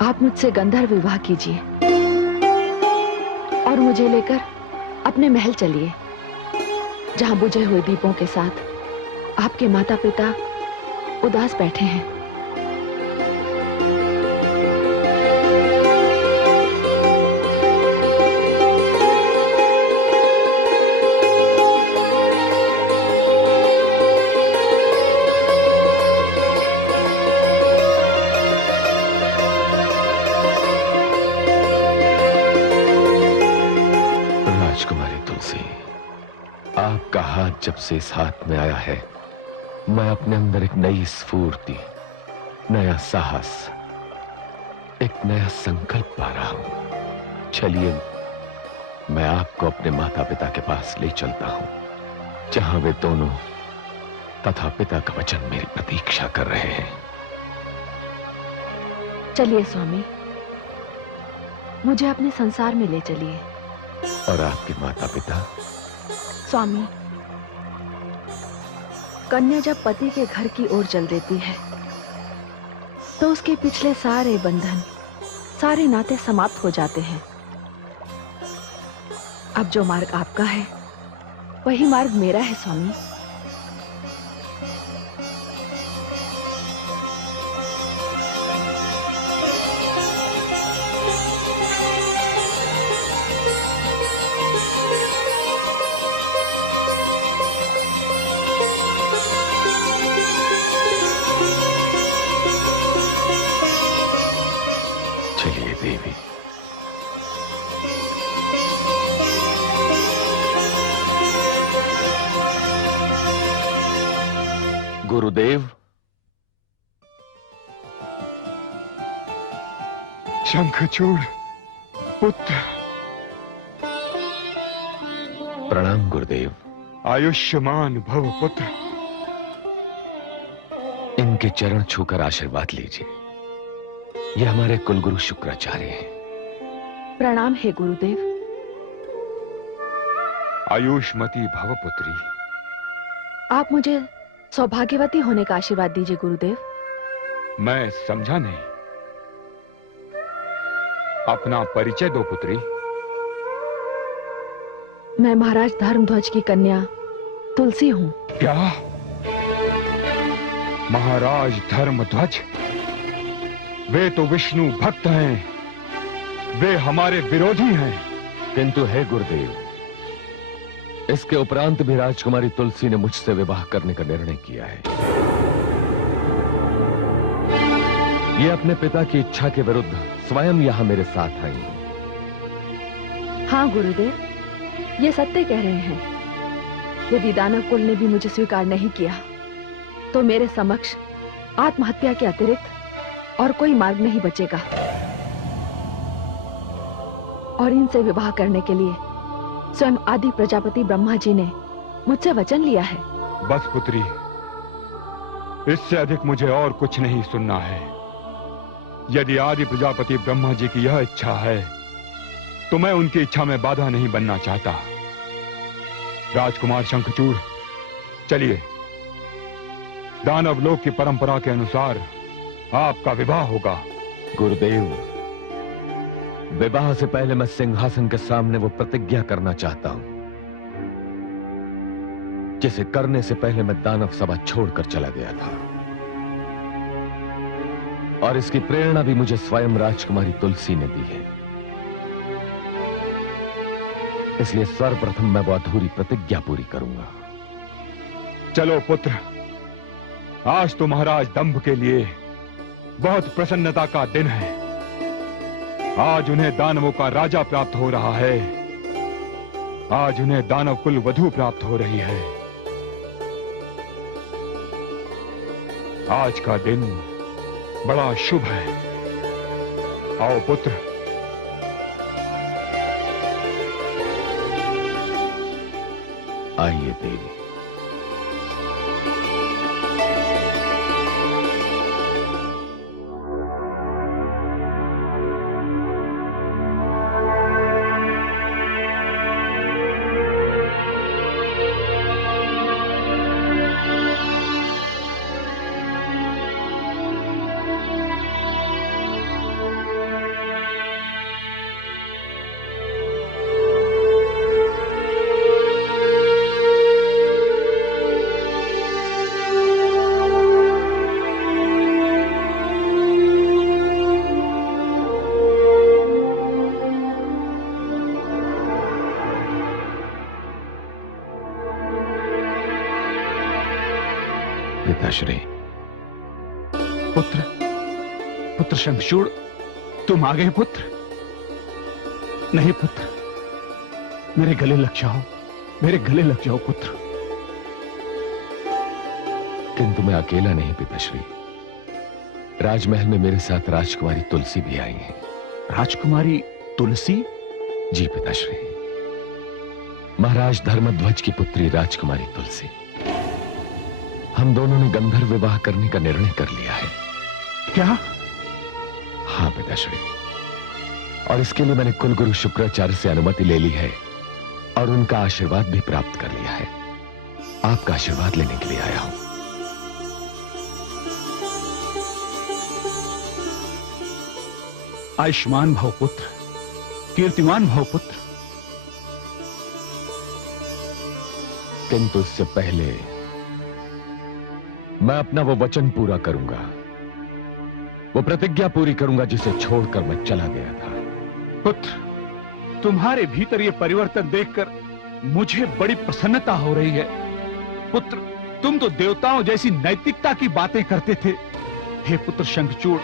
आप मुझसे गंधर्व विवाह कीजिए और मुझे लेकर अपने महल चलिए, जहां बुझे हुए दीपों के साथ आपके माता पिता उदास बैठे हैं। राजकुमारी तुलसी, आपका हाथ जब से इस हाथ में आया है, मैं अपने अंदर एक नई स्फूर्ति, नया साहस, एक नया संकल्प पा रहा हूं। चलिए, मैं आपको अपने माता पिता के पास ले चलता हूं, जहां वे दोनों तथा पिता का वचन मेरी प्रतीक्षा कर रहे हैं। चलिए स्वामी, मुझे अपने संसार में ले चलिए। और आपके माता पिता? स्वामी, कन्या जब पति के घर की ओर चल देती है तो उसके पिछले सारे बंधन, सारे नाते समाप्त हो जाते हैं। अब जो मार्ग आपका है वही मार्ग मेरा है स्वामी। चलिए देवी। गुरुदेव। शंखचूड़ पुत्र। प्रणाम गुरुदेव। आयुष्मान भव पुत्र। इनके चरण छूकर आशीर्वाद लीजिए। ये हमारे कुलगुरु शुक्राचार्य हैं। प्रणाम है गुरुदेव। आयुष्मती भव पुत्री। आप मुझे सौभाग्यवती होने का आशीर्वाद दीजिए गुरुदेव। मैं समझा नहीं। अपना परिचय दो पुत्री। मैं महाराज धर्मध्वज की कन्या तुलसी हूं। क्या? महाराज धर्मध्वज? वे तो विष्णु भक्त हैं। वे हमारे विरोधी हैं। किंतु है गुरुदेव, इसके उपरांत भी राजकुमारी तुलसी ने मुझसे विवाह करने का निर्णय किया है। ये अपने पिता की इच्छा के विरुद्ध स्वयं यहां मेरे साथ आई है। हाँ गुरुदेव, ये सत्य कह रहे हैं। यदि दानव कुल ने भी मुझे स्वीकार नहीं किया तो मेरे समक्ष आत्महत्या के अतिरिक्त और कोई मार्ग नहीं बचेगा। और इनसे विवाह करने के लिए स्वयं आदि प्रजापति ब्रह्मा जी ने मुझसे वचन लिया है। बस पुत्री, इससे अधिक मुझे और कुछ नहीं सुनना है। यदि आदि प्रजापति ब्रह्मा जी की यह इच्छा है तो मैं उनकी इच्छा में बाधा नहीं बनना चाहता। राजकुमार शंखचूड़, चलिए। दानव लोक की परंपरा के अनुसार आपका विवाह होगा। गुरुदेव, विवाह से पहले मैं सिंहासन के सामने वो प्रतिज्ञा करना चाहता हूं जिसे करने से पहले मैं दानव सभा छोड़कर चला गया था। और इसकी प्रेरणा भी मुझे स्वयं राजकुमारी तुलसी ने दी है। इसलिए सर्वप्रथम मैं वो अधूरी प्रतिज्ञा पूरी करूंगा। चलो पुत्र, आज तो महाराज दंभ के लिए बहुत प्रसन्नता का दिन है। आज उन्हें दानवों का राजा प्राप्त हो रहा है। आज उन्हें दानव कुल वधू प्राप्त हो रही है। आज का दिन बड़ा शुभ है। आओ पुत्र। आइए देवी। पिताश्री। पुत्र, पुत्र शंखचूड़, तुम आ गए पुत्र। नहीं पुत्र, मेरे गले लग जाओ, मेरे गले लग जाओ पुत्र। किंतु मैं अकेला नहीं पिताश्री, राजमहल में मेरे साथ राजकुमारी तुलसी भी आई है। राजकुमारी तुलसी? जी पिताश्री, महाराज धर्मध्वज की पुत्री राजकुमारी तुलसी। हम दोनों ने गंधर्व विवाह करने का निर्णय कर लिया है। क्या? हाँ पिताश्री, और इसके लिए मैंने कुलगुरु शुक्राचार्य से अनुमति ले ली है और उनका आशीर्वाद भी प्राप्त कर लिया है। आपका आशीर्वाद लेने के लिए आया हूं। आयुष्मान भव पुत्र, कीर्तिमान भव पुत्र। किंतु इससे पहले मैं अपना वो वचन पूरा करूंगा, वो प्रतिज्ञा पूरी करूंगा जिसे छोड़कर मैं चला गया था। पुत्र, तुम्हारे भीतर ये परिवर्तन देखकर मुझे बड़ी प्रसन्नता हो रही है। पुत्र, तुम तो देवताओं जैसी नैतिकता की बातें करते थे। हे पुत्र शंखचूड़,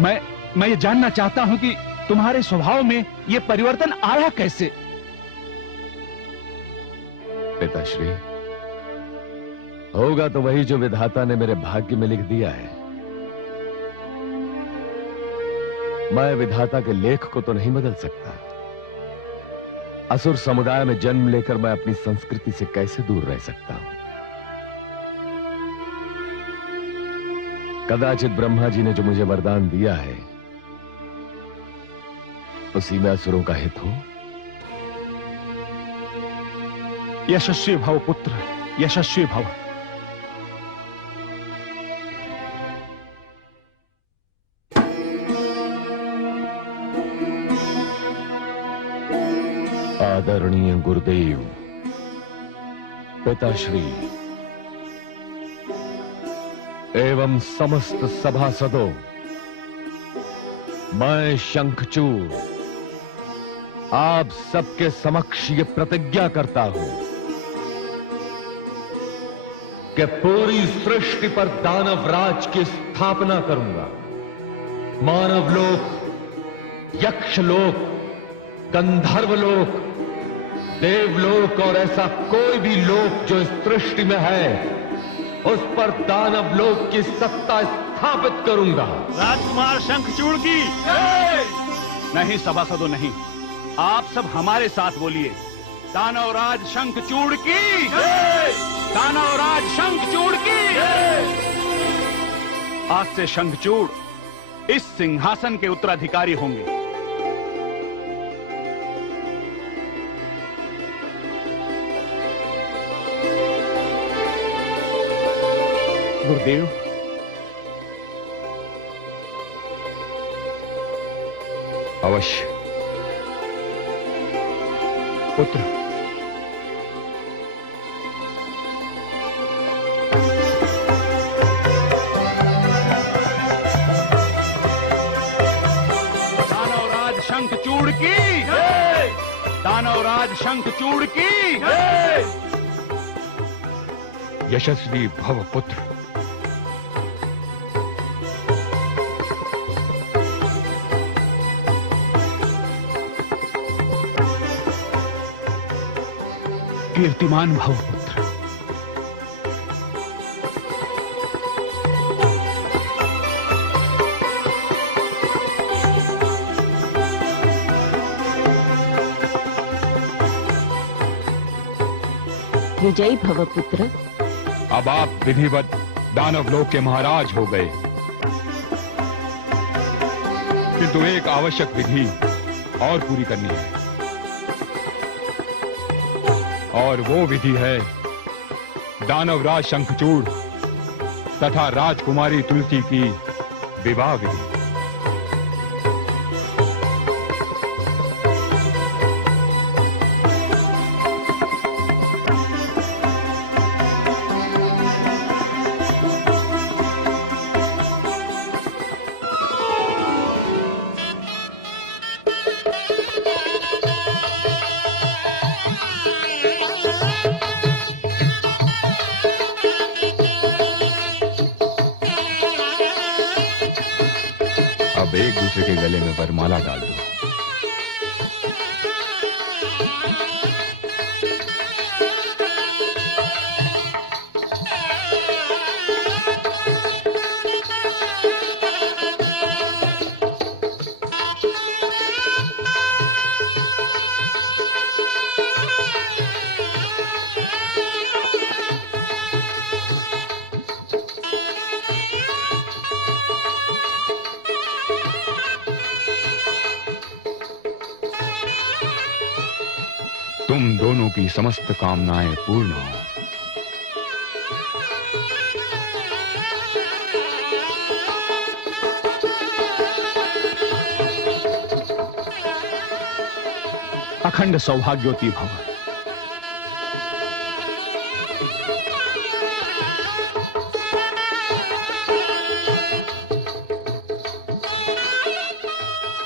मैं ये जानना चाहता हूं कि तुम्हारे स्वभाव में ये परिवर्तन आया कैसे? पिताश्री, होगा तो वही जो विधाता ने मेरे भाग्य में लिख दिया है। मैं विधाता के लेख को तो नहीं बदल सकता। असुर समुदाय में जन्म लेकर मैं अपनी संस्कृति से कैसे दूर रह सकता हूं? कदाचित ब्रह्मा जी ने जो मुझे वरदान दिया है उसी में असुरों का हित हो। यशस्वी भव पुत्र, यशस्वी भव। आदरणीय गुरुदेव, पिताश्री एवं समस्त सभासदों, मैं शंखचूड़ आप सबके समक्ष ये प्रतिज्ञा करता हूं कि पूरी सृष्टि पर दानव राज की स्थापना करूंगा। मानवलोक, यक्षलोक, गंधर्वलोक, देवलोक और ऐसा कोई भी लोक जो इस सृष्टि में है, उस पर दानव लोक की सत्ता स्थापित करूंगा। राजकुमार शंखचूड़ की नहीं सभासदों, नहीं, आप सब हमारे साथ बोलिए। दानवराज शंखचूड़ की, दानवराज शंखचूड़ की। आज से शंखचूड़ इस सिंहासन के उत्तराधिकारी होंगे। गुरुदेव, अवश्य पुत्र। दानवराज शंखचूड़ की, दानवराज शंखचूड़ की। यशस्वी भव पुत्र। कीर्तिमान भव पुत्र। विजयी भव पुत्र। अब आप विधिवत दानवलोक के महाराज हो गए, किंतु एक आवश्यक विधि और पूरी करनी है, और वो विधि है दानवराज शंखचूड़ तथा राजकुमारी तुलसी की विवाह विधि। अब एक दूसरे के गले में वरमाला डाल दो। तुम दोनों की समस्त कामनाएं पूर्ण हो। अखंड सौभाग्यवती भव।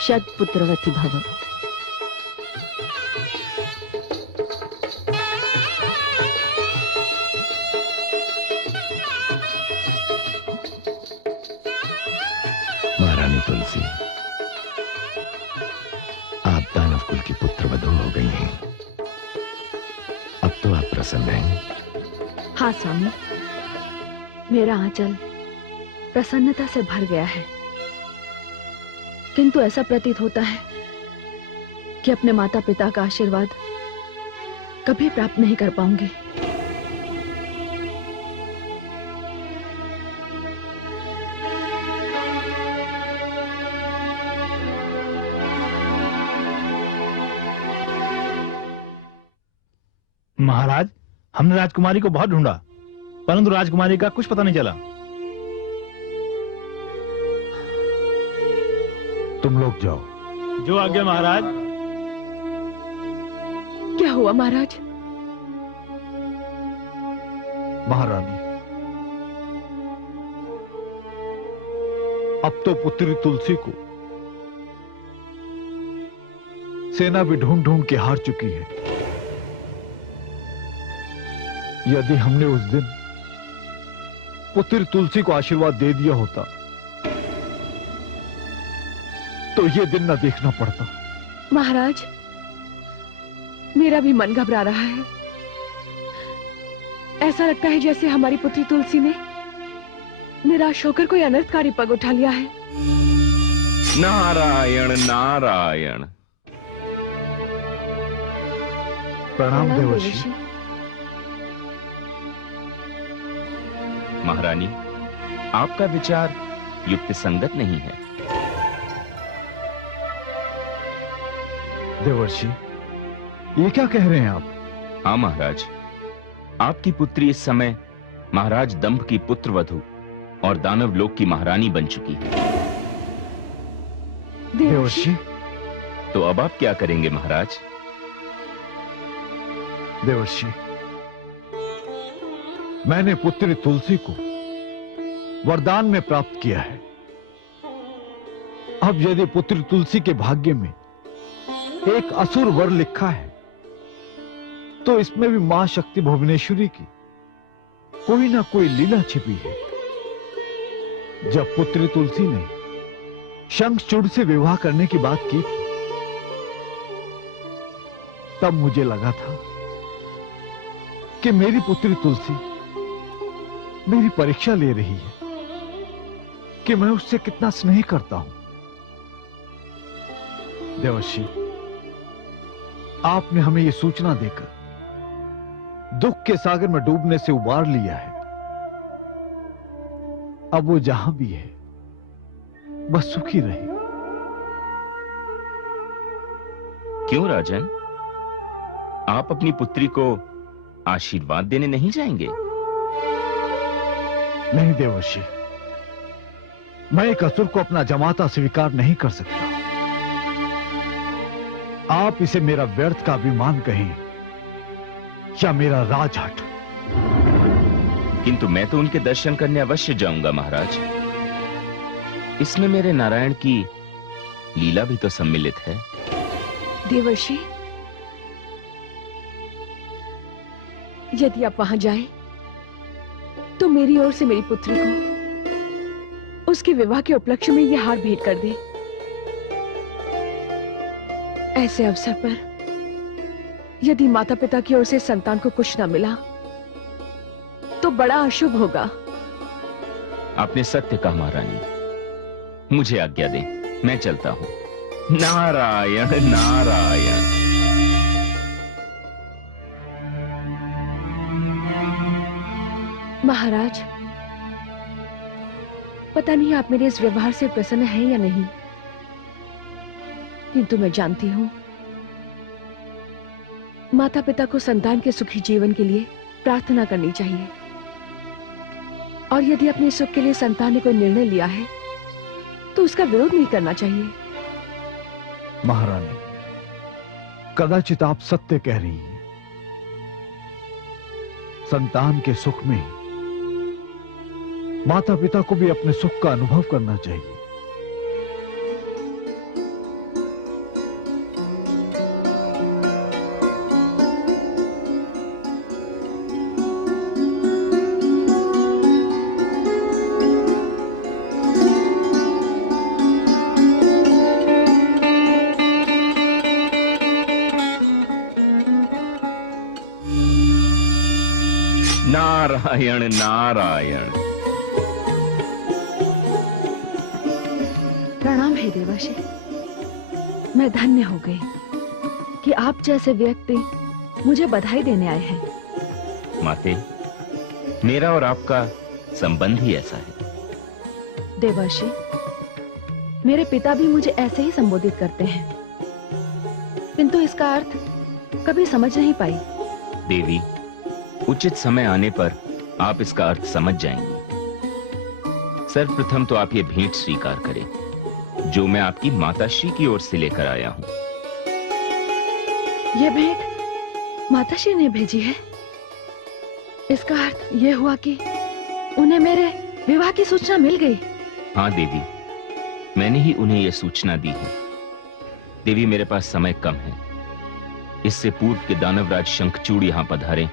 शतपुत्रवती भव। महारानी तुलसी, आप दानव कुल की पुत्र वधू हो गई हैं। अब तो आप प्रसन्न हैं। हाँ स्वामी, मेरा आंचल प्रसन्नता से भर गया है, किंतु ऐसा प्रतीत होता है कि अपने माता पिता का आशीर्वाद कभी प्राप्त नहीं कर पाऊंगी। महाराज, हमने राजकुमारी को बहुत ढूंढा, परंतु राजकुमारी का कुछ पता नहीं चला। तुम लोग जाओ। जो आज्ञा महाराज। क्या हुआ महाराज? महारानी, अब तो पुत्री तुलसी को सेना भी ढूंढ ढूंढ के हार चुकी है। यदि हमने उस दिन पुत्री तुलसी को आशीर्वाद दे दिया होता तो ये दिन न देखना पड़ता। महाराज, मेरा भी मन घबरा रहा है। ऐसा लगता है जैसे हमारी पुत्री तुलसी ने निराश होकर कोई अनर्थकारी पग उठा लिया है। नारायण नारायण। प्रणाम देवर्षि। महारानी, आपका विचार युक्त संगत नहीं है। देवर्षि, ये क्या कह रहे हैं आप? हाँ महाराज, आपकी पुत्री इस समय महाराज दंभ की पुत्र वधू और दानव लोक की महारानी बन चुकी है। देवर्षि, तो अब आप क्या करेंगे महाराज? देवर्षि, मैंने पुत्री तुलसी को वरदान में प्राप्त किया है। अब यदि पुत्री तुलसी के भाग्य में एक असुर वर लिखा है तो इसमें भी मां शक्ति भुवनेश्वरी की कोई ना कोई लीला छिपी है। जब पुत्री तुलसी ने शंखचूड़ से विवाह करने की बात की थी, तब मुझे लगा था कि मेरी पुत्री तुलसी मेरी परीक्षा ले रही है कि मैं उससे कितना स्नेह करता हूं। देवर्षि, आपने हमें यह सूचना देकर दुख के सागर में डूबने से उबार लिया है। अब वो जहां भी है बस सुखी रहे। क्यों राजन, आप अपनी पुत्री को आशीर्वाद देने नहीं जाएंगे? नहीं देवर्षि, मैं एक असुर को अपना जमाता स्वीकार नहीं कर सकता। आप इसे मेरा व्यर्थ का अभिमान कहें या मेरा राजहट। किंतु मैं तो उनके दर्शन करने अवश्य जाऊंगा महाराज। इसमें मेरे नारायण की लीला भी तो सम्मिलित है। देवर्षि, यदि आप वहां जाएं, तो मेरी ओर से मेरी पुत्री को उसके विवाह के उपलक्ष्य में यह हार भेंट कर दे। ऐसे अवसर पर यदि माता पिता की ओर से संतान को कुछ न मिला तो बड़ा अशुभ होगा। आपने सत्य कहा महारानी, मुझे आज्ञा दें, मैं चलता हूं। नारायण नारायण। महाराज, पता नहीं आप मेरे इस व्यवहार से प्रसन्न हैं या नहीं, किंतु मैं जानती हूं माता पिता को संतान के सुखी जीवन के लिए प्रार्थना करनी चाहिए, और यदि अपने सुख के लिए संतान ने कोई निर्णय लिया है तो उसका विरोध नहीं करना चाहिए। महारानी, कदाचित आप सत्य कह रही हैं। संतान के सुख में माता पिता को भी अपने सुख का अनुभव करना चाहिए। नारायण नारायण। प्रणाम हे देवाशी, मैं धन्य हो गई कि आप जैसे व्यक्ति मुझे बधाई देने आए हैं। माते, मेरा और आपका संबंध ही ऐसा है। देवाशी, मेरे पिता भी मुझे ऐसे ही संबोधित करते हैं, किंतु इसका अर्थ कभी समझ नहीं पाई। देवी, उचित समय आने पर आप इसका अर्थ समझ जाएंगी। सर्वप्रथम तो आप ये भेंट स्वीकार करें जो मैं आपकी माताश्री की ओर से लेकर आया हूं। ये भेंट माताश्री ने भेजी है? इसका अर्थ ये हुआ कि उन्हें मेरे विवाह की सूचना मिल गई। हाँ देवी, मैंने ही उन्हें यह सूचना दी है। देवी, मेरे पास समय कम है। इससे पूर्व के दानवराज शंखचूड़ यहां पधारे,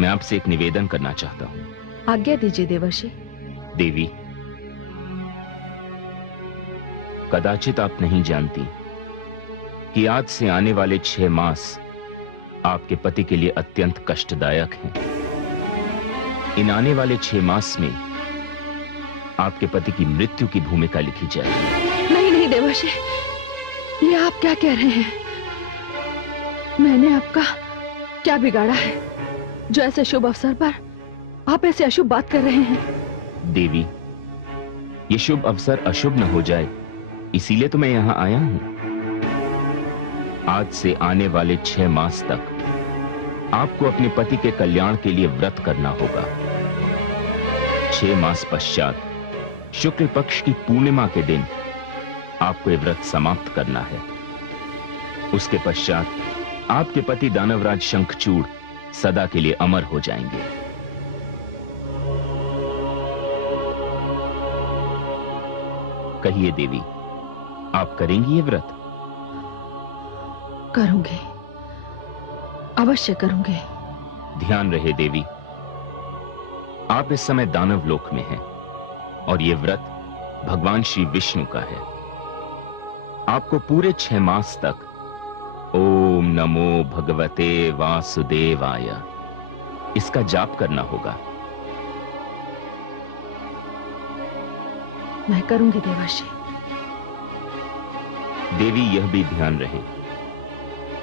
मैं आपसे एक निवेदन करना चाहता हूं। आज्ञा दीजिए देवर्षि। देवी, कदाचित आप नहीं जानती कि आज से आने वाले 6 मास आपके पति के लिए अत्यंत कष्टदायक हैं। इन आने वाले 6 मास में आपके पति की मृत्यु की भूमिका लिखी जाएगी। नहीं नहीं देवर्षि, ये आप क्या कह रहे हैं? मैंने आपका क्या बिगाड़ा है जो ऐसे शुभ अवसर पर आप ऐसे अशुभ बात कर रहे हैं? देवी, ये शुभ अवसर अशुभ न हो जाए, इसीलिए तो मैं यहां आया हूं। आज से आने वाले 6 मास तक आपको अपने पति के कल्याण के लिए व्रत करना होगा। 6 मास पश्चात शुक्ल पक्ष की पूर्णिमा के दिन आपको ये व्रत समाप्त करना है। उसके पश्चात आपके पति दानवराज शंखचूड़ सदा के लिए अमर हो जाएंगे। कहिए देवी, आप करेंगी ये व्रत? करूंगी, अवश्य करूंगी। ध्यान रहे देवी, आप इस समय दानव लोक में हैं और ये व्रत भगवान श्री विष्णु का है। आपको पूरे 6 मास तक ओम नमो भगवते वासुदेवाय इसका जाप करना होगा। मैं करूंगी देवर्षि। देवी, यह भी ध्यान रहे,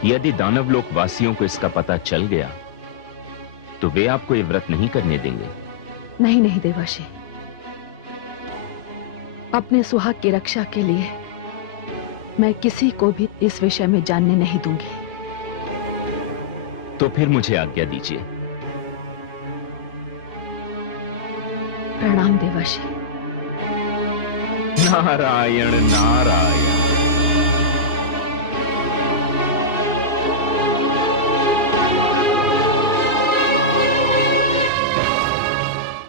यदि दानवलोक वासियों को इसका पता चल गया तो वे आपको ये व्रत नहीं करने देंगे। नहीं नहीं देवर्षि, अपने सुहाग की रक्षा के लिए मैं किसी को भी इस विषय में जानने नहीं दूंगी। तो फिर मुझे आज्ञा दीजिए। प्रणाम देवर्षि। नारायण नारायण।